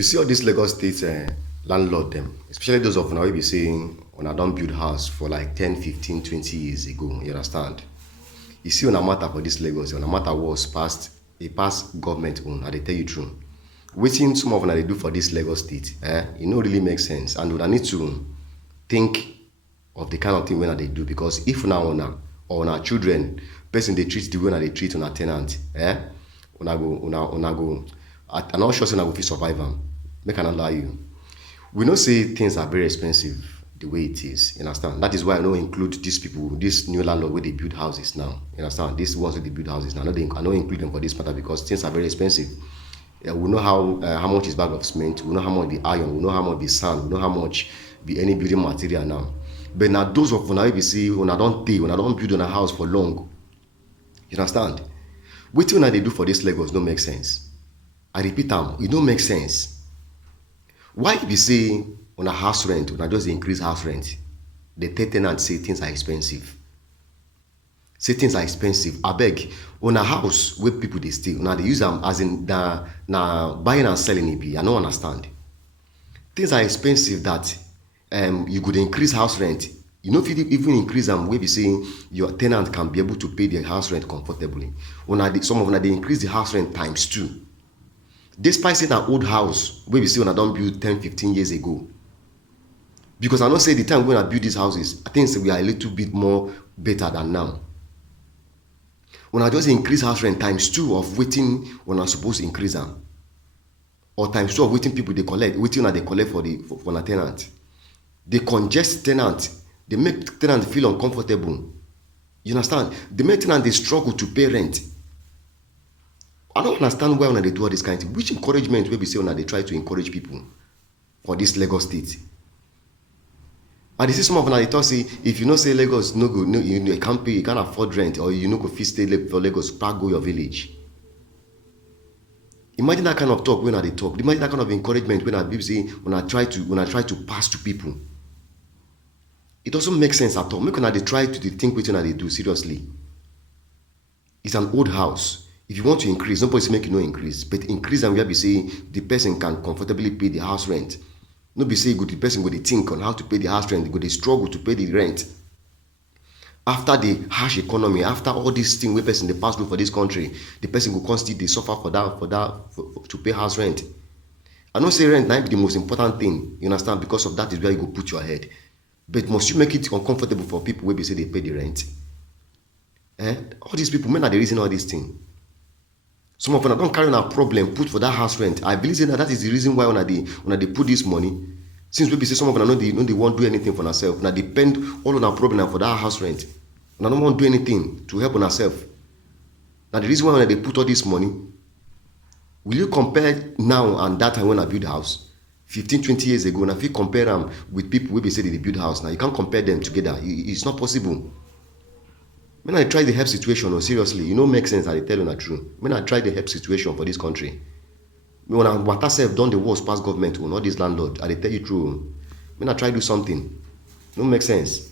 You see all these Lagos State landlord them, especially those of now we be saying when I don't build house for like 10, 15, 20 years ago, you understand? You see on a matter for this Lagos, on a matter was passed, a past government own, and they tell you true. Waiting some of them they do for this Lagos State, it no really make sense. And we need to think of the kind of thing when they do because if now or our children, person they treat the way they treat on a tenant, una go. I'm not sure say una go fit survive am. Make I not lie you. We know say things are very expensive the way it is. You understand? That is why I don't include these people, this new landlord where they build houses now. You understand? These ones where they build houses now. I don't include them for this matter because things are very expensive. We know how much is bag of cement. We know how much the iron. We know how much the sand. We know how much be any building material now. But now those of una we see when I don't pay, when I don't build on a house for long. You understand? Wetin una dey do for this Lagos no make sense. I repeat am, it don't make sense. Why be say on a house rent, una just increase house rent? The tenant say things are expensive. Say things are expensive. Abeg, on a house where people they stay, una they use them as in na buying and selling it be. I don't understand. Things are expensive that you could increase house rent. You know, if you even increase them, where be saying your tenant can be able to pay their house rent comfortably. Some of them they increase the house rent times 2. Despite saying an old house, where we see when I don't build 10, 15 years ago. Because I don't say the time when I build these houses, I think we are a little bit more better than now. When I just increase house rent times 2 of waiting when I'm supposed to increase them. Or times 2 of waiting people they collect, waiting when they collect for a tenant. They congest tenant, they make tenant feel uncomfortable. You understand? They make tenant they struggle to pay rent. I don't understand why when they do all this kind of thing. Which encouragement will be say when they try to encourage people for this Lagos State? And they see some of them they talk say if you know say Lagos no go, no you can't pay, you can't afford rent, or you know go fit stay for Lagos, pack go your village. Imagine that kind of talk when they talk. Imagine that kind of encouragement when I say when I try to pass to people. It doesn't make sense at all. Make when they try to think what they do seriously. It's an old house. If you want to increase, nobody's making no increase. But increase and we be saying the person can comfortably pay the house rent. No be say the person go to think on how to pay the house rent, they go to struggle to pay the rent. After the harsh economy, after all these things where person they pass through for this country, the person will constantly suffer for to pay house rent. I don't say rent might be the most important thing, you understand, because of that is where you go put your head. But must you make it uncomfortable for people where they say they pay the rent? All these people, men are the reason all these things. Some of them don't carry a problem put for that house rent. I believe that is the reason why when they put this money, since we say some of them they won't do anything for themselves. Now depend all on our problem for that house rent. And I don't want to do anything to help on ourselves. Now the reason why when they put all this money, will you compare now and that time when I build a house? 15, 20 years ago, and if you compare them with people who say they build a house now, you can't compare them together. It's not possible. When I try the help situation, seriously, you know, make sense. I tell you the truth. When I try the help situation for this country, when I what I self done the worst past government on all this landlord, I tell you true. When I try do something, no make sense.